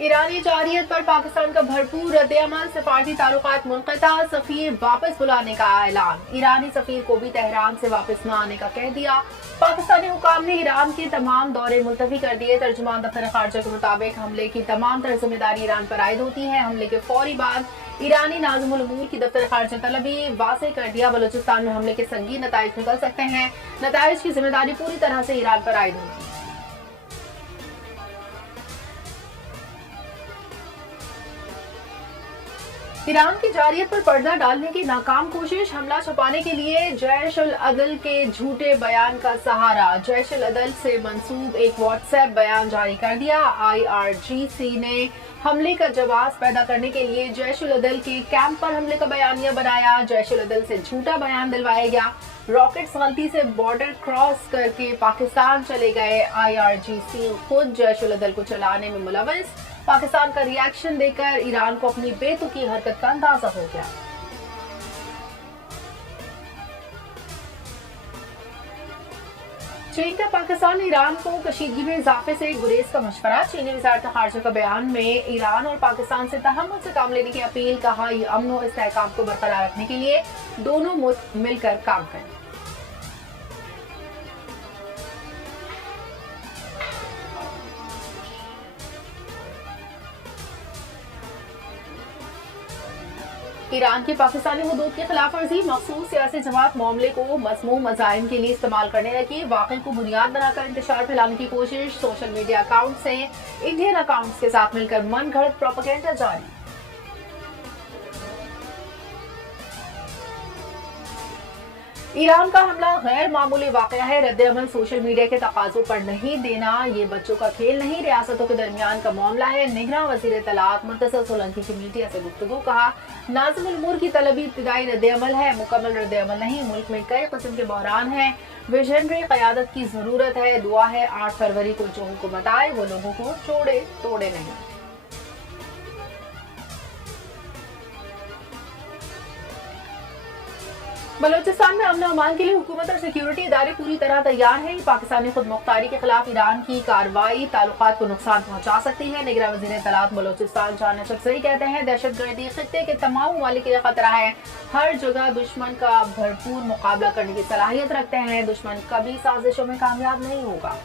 ईरानी जारियत पर पाकिस्तान का भरपूर रद्द-ए-अमल, सफारती ताल्लुकात मुनक़ता, सफीर वापस बुलाने का ऐलान। ईरानी सफीर को भी तेहरान से वापस न आने का कह दिया। पाकिस्तानी हुकाम ने ईरान के तमाम दौरे मुलतवी कर दिए। तर्जुमान दफ्तर खारजा के मुताबिक हमले की तमाम तर जिम्मेदारी ईरान पर आयद होती है। हमले के फौरी बाद ईरानी नाज़िमुल उमूर की दफ्तर खारजा तलबी वाज़ेह कर दिया, बलूचिस्तान में हमले के संगीन नताइज निकल सकते हैं। नताइज की जिम्मेदारी पूरी तरह से ईरान पर आयद होगी। ईरान की जारियत पर पर्दा डालने की नाकाम कोशिश, हमला छुपाने के लिए जैश उल अदल के झूठे बयान का सहारा। जैश उल अदल से मंसूब एक व्हाट्सएप बयान जारी कर दिया। IRGC ने हमले का जवाब पैदा करने के लिए जैश उल अदल के कैंप पर हमले का बयानिया बनाया। जैश उल अदल से झूठा बयान दिलवाया गया। रॉकेट्स गलती से बॉर्डर क्रॉस करके पाकिस्तान चले गए। IRGC खुद जैश उल अदल को चलाने में मुलव्वस। पाकिस्तान का रिएक्शन देकर ईरान को अपनी बेतुकी हरकत का अंदाजा हो गया। चीन का पाकिस्तान ईरान को कशीदगी में इजाफे से गुरेज का मशवरा। चीनी वज़ारत खारजा का बयान में ईरान और पाकिस्तान से तहम्मुल से काम लेने की अपील। कहा, ये अमन और इस्तेहकाम को बरकरार रखने के लिए दोनों मुल्क मिलकर काम करें। ईरान की पाकिस्तानी हुदूद की खिलाफ वर्जी, मखसूस सियासी जमात मामले को मज़मूम मज़ाहिम के लिए इस्तेमाल करने लगी। वाक़े को बुनियाद बनाकर इंतशार फैलाने की कोशिश। सोशल मीडिया अकाउंट से इंडियन अकाउंट्स के साथ मिलकर मन घड़त प्रोपेगेंडा जारी। ईरान का हमला गैर मामूली वाक़या है। रद्द-ए-अमल सोशल मीडिया के तकाज़ों पर नहीं देना, ये बच्चों का खेल नहीं, रियासतों के दरमियान का मामला है। निगरान वज़ीर इत्तलात मुर्तज़ा सोलंकी की मीडिया से गुफ्तगू। कहा, नाज़िमुल उमूर की तलबी इब्तिदाई रद्द-ए-अमल है, मुकम्मल रद्द-ए-अमल नहीं। मुल्क में कई किस्म के बहरान हैं, विजनरी क़यादत की ज़रूरत है। दुआ है 8 फरवरी को जो हुकूमत आए वो लोगों को छोड़े तोड़े नहीं। बलूचिस्तान में अमन अमान के लिए हुकूमत और सिक्योरिटी इदारे पूरी तरह तैयार हैं। पाकिस्तानी खुद मुख्तारी के खिलाफ ईरान की कार्रवाई ताल्लुकात को नुकसान पहुंचा सकती है। निगरान वज़ीर इत्तलात बलूचिस्तान जान अशरफी कहते हैं, दहशतगर्दी खित्ते के तमाम ममालिक के लिए खतरा है। हर जगह दुश्मन का भरपूर मुकाबला करने की सलाहियत रखते हैं। दुश्मन कभी साजिशों में कामयाब नहीं होगा।